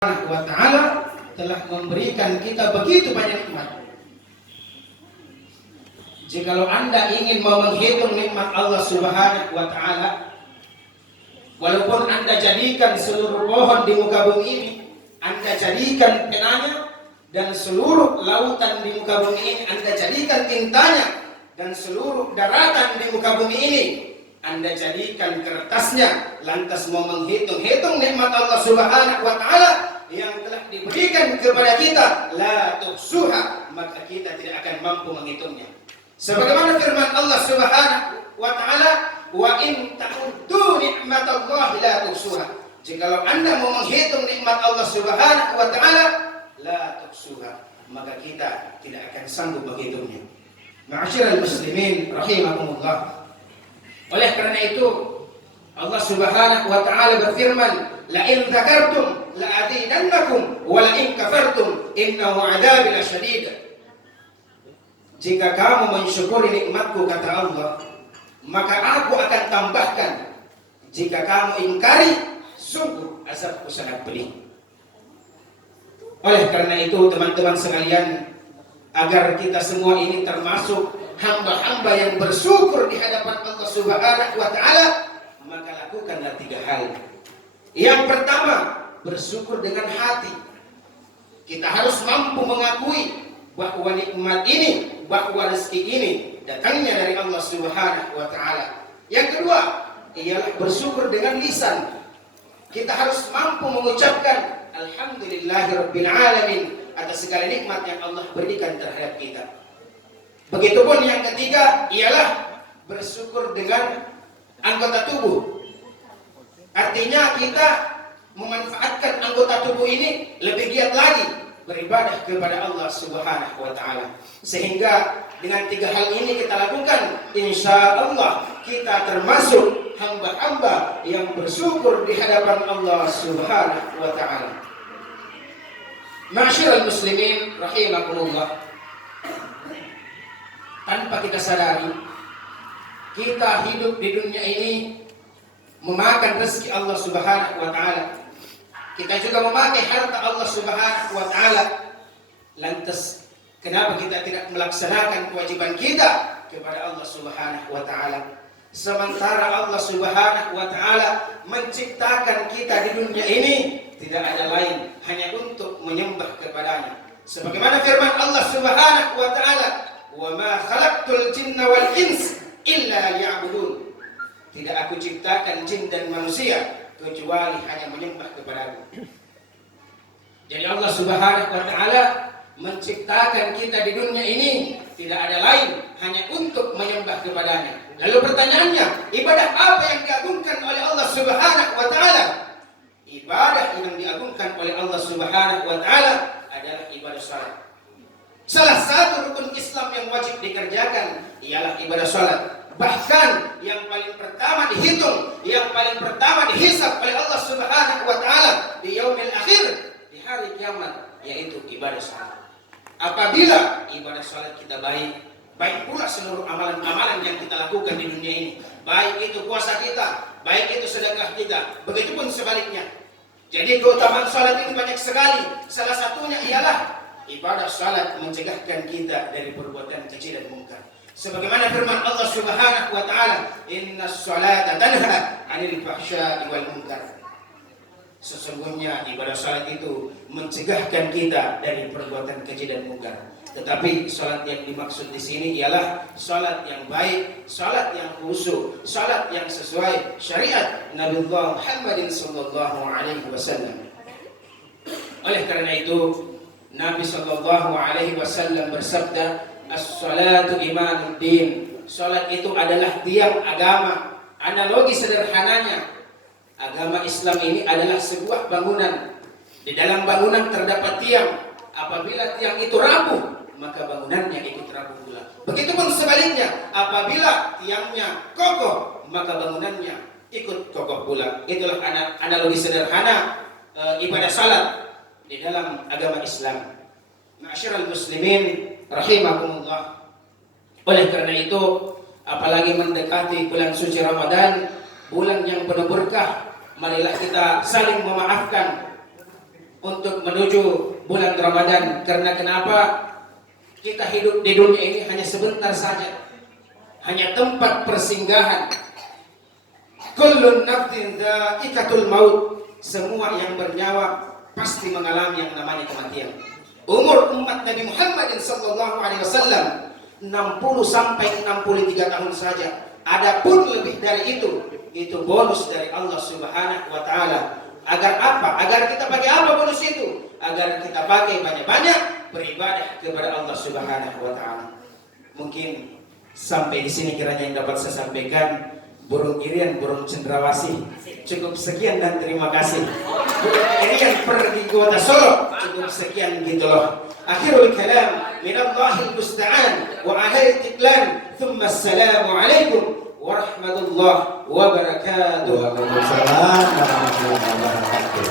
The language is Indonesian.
wa ta'ala telah memberikan kita begitu banyak nikmat. Jikalau Anda ingin mau menghitung nikmat Allah Subhanahu wa ta'ala, walaupun Anda jadikan seluruh pohon di muka bumi ini, Anda jadikan penanya, dan seluruh lautan di muka bumi ini Anda jadikan tintanya, dan seluruh daratan di muka bumi ini Anda jadikan kertasnya, lantas mau menghitung-hitung nikmat Allah Subhanahu wa ta'ala yang telah diberikan kepada kita, la tuhsuha, maka kita tidak akan mampu menghitungnya. Sebagaimana firman Allah Subhanahu wa ta'ala, wa in ta'uddu ni'matallahi la tuhsuha. Jikalau Anda mau menghitung nikmat Allah Subhanahu wa ta'ala, la tuhsuha, maka kita tidak akan sanggup menghitungnya. Ma'asyiral muslimin rahimakumullah. Oleh karena itu Allah Subhanahu wa ta'ala berfirman, la in dzakartum la azidannakum wa la in kafartum innahu 'adzabi lasyadid. Jika kamu mensyukuri nikmatku, kata Allah, maka aku akan tambahkan. Jika kamu ingkari, sungguh azabku sangat pedih. Oleh karena itu teman-teman sekalian, agar kita semua ini termasuk hamba-hamba yang bersyukur di hadapan Allah Subhanahu wa ta'ala, maka lakukanlah 3 hal. Yang pertama, bersyukur dengan hati. Kita harus mampu mengakui bahwa nikmat ini, bahwa rezeki ini datangnya dari Allah Subhanahu wa ta'ala. Yang kedua, ialah bersyukur dengan lisan. Kita harus mampu mengucapkan alhamdulillahirabbil alamin atas segala nikmat yang Allah berikan terhadap kita. Begitupun yang ketiga ialah bersyukur dengan anggota tubuh. Artinya kita memanfaatkan anggota tubuh ini lebih giat lagi beribadah kepada Allah Subhanahu wa ta'ala. Sehingga dengan 3 hal ini kita lakukan, insya Allah kita termasuk hamba-hamba yang bersyukur di hadapan Allah Subhanahu wa ta'ala. Ma'asyiral muslimin rahimakumullah. Tanpa kita sadari, kita hidup di dunia ini memakan rezeki Allah Subhanahu wa ta'ala. Kita juga memakai harta Allah Subhanahu wa ta'ala. Lantas kenapa kita tidak melaksanakan kewajiban kita kepada Allah Subhanahu wa ta'ala? Sementara Allah Subhanahu wa ta'ala menciptakan kita di dunia ini tidak ada lain hanya untuk menyembah kepadanya. Sebagaimana firman Allah Subhanahu wa ta'ala, wa ma khalaqtul jinna wal ins illa liya'budun. Tidak aku ciptakan jin dan manusia kecuali hanya menyembah kepadaku. Jadi Allah Subhanahu wa ta'ala menciptakan kita di dunia ini tidak ada lain hanya untuk menyembah kepadanya. Lalu pertanyaannya, ibadah apa yang diagungkan oleh Allah Subhanahu wa ta'ala? Ibadah yang diagungkan oleh Allah Subhanahu wa ta'ala adalah ibadah salat. Salah satu rukun Islam yang wajib dikerjakan ialah ibadah salat. Bahkan yang paling pertama dihitung, yang paling pertama dihisab oleh Allah Subhanahu wa ta'ala di yaumil akhir, di hari kiamat, yaitu ibadah salat. Apabila ibadah salat kita baik, baik pula seluruh amalan-amalan yang kita lakukan di dunia ini. Baik itu puasa kita, baik itu sedekah kita, begitupun sebaliknya. Jadi keutamaan salat itu banyak sekali. Salah satunya ialah ibadah salat mencegahkan kita dari perbuatan keji dan mungkar. Sebagaimana firman Allah Subhanahu wa ta'ala, innas salata tanha 'anil fahsya'i wal munkar. Sesungguhnya ibadah salat itu mencegahkan kita dari perbuatan keji dan mungkar. Tetapi salat yang dimaksud di sini ialah salat yang baik, salat yang khusyuk, salat yang sesuai syariat Nabi Muhammad sallallahu alaihi wasallam. Oleh karena itu Nabi sallallahu alaihi wasallam bersabda, as-salatu imanuddin. Salat itu adalah tiang agama. Analogi sederhananya, agama Islam ini adalah sebuah bangunan. Di dalam bangunan terdapat tiang. Apabila tiang itu rapuh, maka bangunannya ikut rapuh pula. Begitupun sebaliknya, apabila tiangnya kokoh, maka bangunannya ikut kokoh pula. Itulah analogi sederhana ibadah salat di dalam agama Islam. Ma'asyiral muslimin rahimakumullah. Oleh karena itu, apalagi mendekati bulan suci Ramadan, bulan yang penuh berkah, marilah kita saling memaafkan. untuk menuju bulan Ramadan. Karena kenapa? Kita hidup di dunia ini hanya sebentar saja, hanya tempat persinggahan. Kullun nafsin dha'iqatul maut. Semua yang bernyawa pasti mengalami yang namanya kematian. Umur umat Nabi Muhammad sallallahu alaihi wasallam 60 sampai 63 tahun saja. Adapun lebih dari itu bonus dari Allah Subhanahu wa taala. Agar apa? Agar kita pakai apa bonus itu? Agar kita pakai banyak-banyak beribadah kepada Allah Subhanahu wa taala. Mungkin sampai di sini kiranya yang dapat saya sampaikan. Burung irian, burung cendrawasih. Cukup sekian dan terima kasih. Burung irian pergi ke kota Solo. Cukup sekian gitu loh. Akhirul kalam minallahil musta'an wa alaihi tiklan. Thumma assalamu alaikum warahmatullahi wabarakatuh. Waalaikumsalam warahmatullahi wabarakatuh.